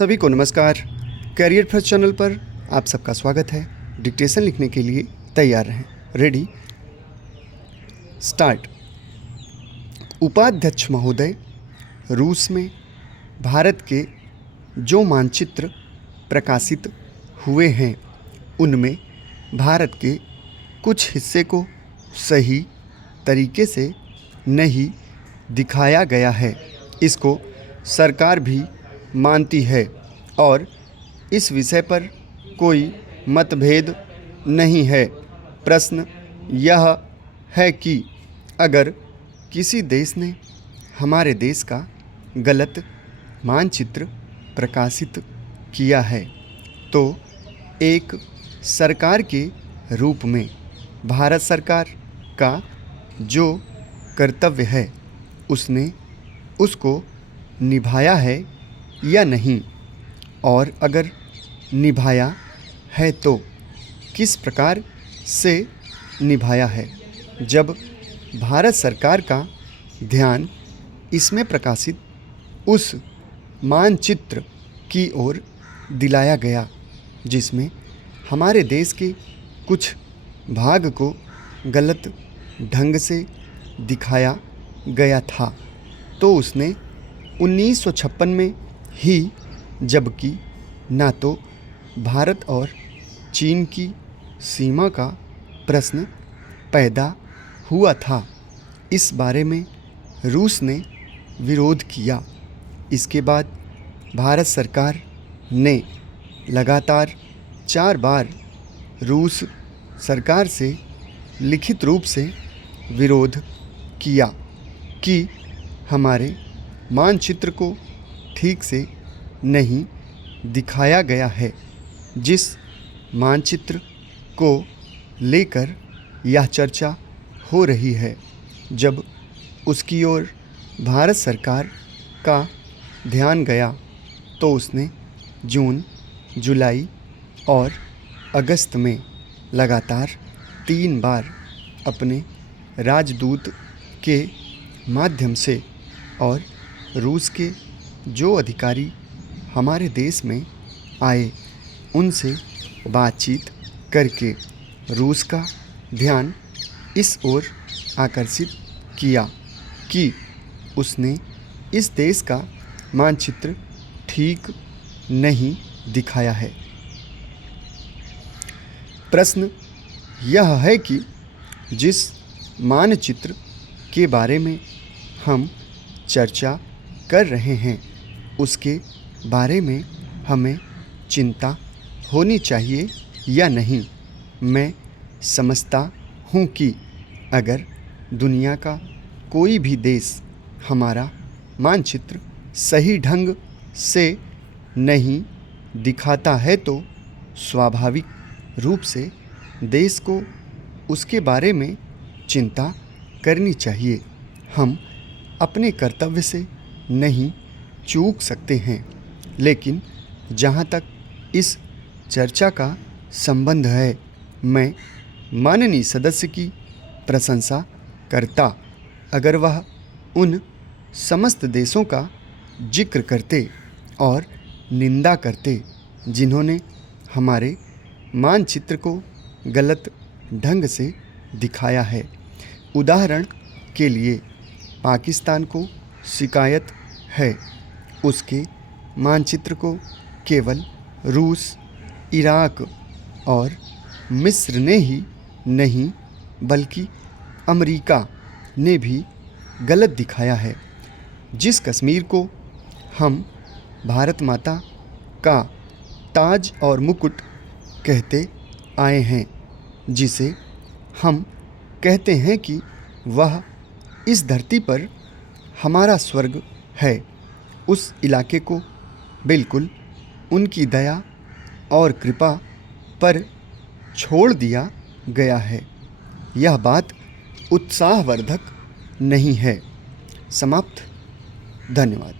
सभी को नमस्कार। करियर फर्स्ट चैनल पर आप सबका स्वागत है। डिक्टेशन लिखने के लिए तैयार रहें। Ready start. उपाध्यक्ष महोदय, रूस में भारत के जो मानचित्र प्रकाशित हुए हैं उनमें भारत के कुछ हिस्से को सही तरीके से नहीं दिखाया गया है। इसको सरकार भी मानती है और इस विषय पर कोई मतभेद नहीं है। प्रश्न यह है कि अगर किसी देश ने हमारे देश का गलत मानचित्र प्रकाशित किया है तो एक सरकार के रूप में भारत सरकार का जो कर्तव्य है उसने उसको निभाया है या नहीं, और अगर निभाया है तो किस प्रकार से निभाया है। जब भारत सरकार का ध्यान इसमें प्रकाशित उस मानचित्र की ओर दिलाया गया जिसमें हमारे देश के कुछ भाग को गलत ढंग से दिखाया गया था, तो उसने 1956 में ही, जबकि ना तो भारत और चीन की सीमा का प्रश्न पैदा हुआ था, इस बारे में रूस ने विरोध किया। इसके बाद भारत सरकार ने लगातार 4 बार रूस सरकार से लिखित रूप से विरोध किया कि हमारे मानचित्र को ठीक से नहीं दिखाया गया है। जिस मानचित्र को लेकर यह चर्चा हो रही है, जब उसकी ओर भारत सरकार का ध्यान गया तो उसने जून, जुलाई और अगस्त में लगातार 3 बार अपने राजदूत के माध्यम से और रूस के जो अधिकारी हमारे देश में आए उनसे बातचीत करके रूस का ध्यान इस ओर आकर्षित किया कि उसने इस देश का मानचित्र ठीक नहीं दिखाया है। प्रश्न यह है कि जिस मानचित्र के बारे में हम चर्चा कर रहे हैं उसके बारे में हमें चिंता होनी चाहिए या नहीं। मैं समझता हूँ कि अगर दुनिया का कोई भी देश हमारा मानचित्र सही ढंग से नहीं दिखाता है तो स्वाभाविक रूप से देश को उसके बारे में चिंता करनी चाहिए। हम अपने कर्तव्य से नहीं चूक सकते हैं, लेकिन जहाँ तक इस चर्चा का संबंध है, मैं माननीय सदस्य की प्रशंसा करता अगर वह उन समस्त देशों का जिक्र करते और निंदा करते जिन्होंने हमारे मानचित्र को गलत ढंग से दिखाया है। उदाहरण के लिए पाकिस्तान को शिकायत है उसके मानचित्र को केवल रूस, इराक और मिस्र ने ही नहीं बल्कि अमेरिका ने भी गलत दिखाया है। जिस कश्मीर को हम भारत माता का ताज और मुकुट कहते आए हैं, जिसे हम कहते हैं कि वह इस धरती पर हमारा स्वर्ग है, उस इलाके को बिल्कुल उनकी दया और कृपा पर छोड़ दिया गया है। यह बात उत्साहवर्धक नहीं है। समाप्त। धन्यवाद।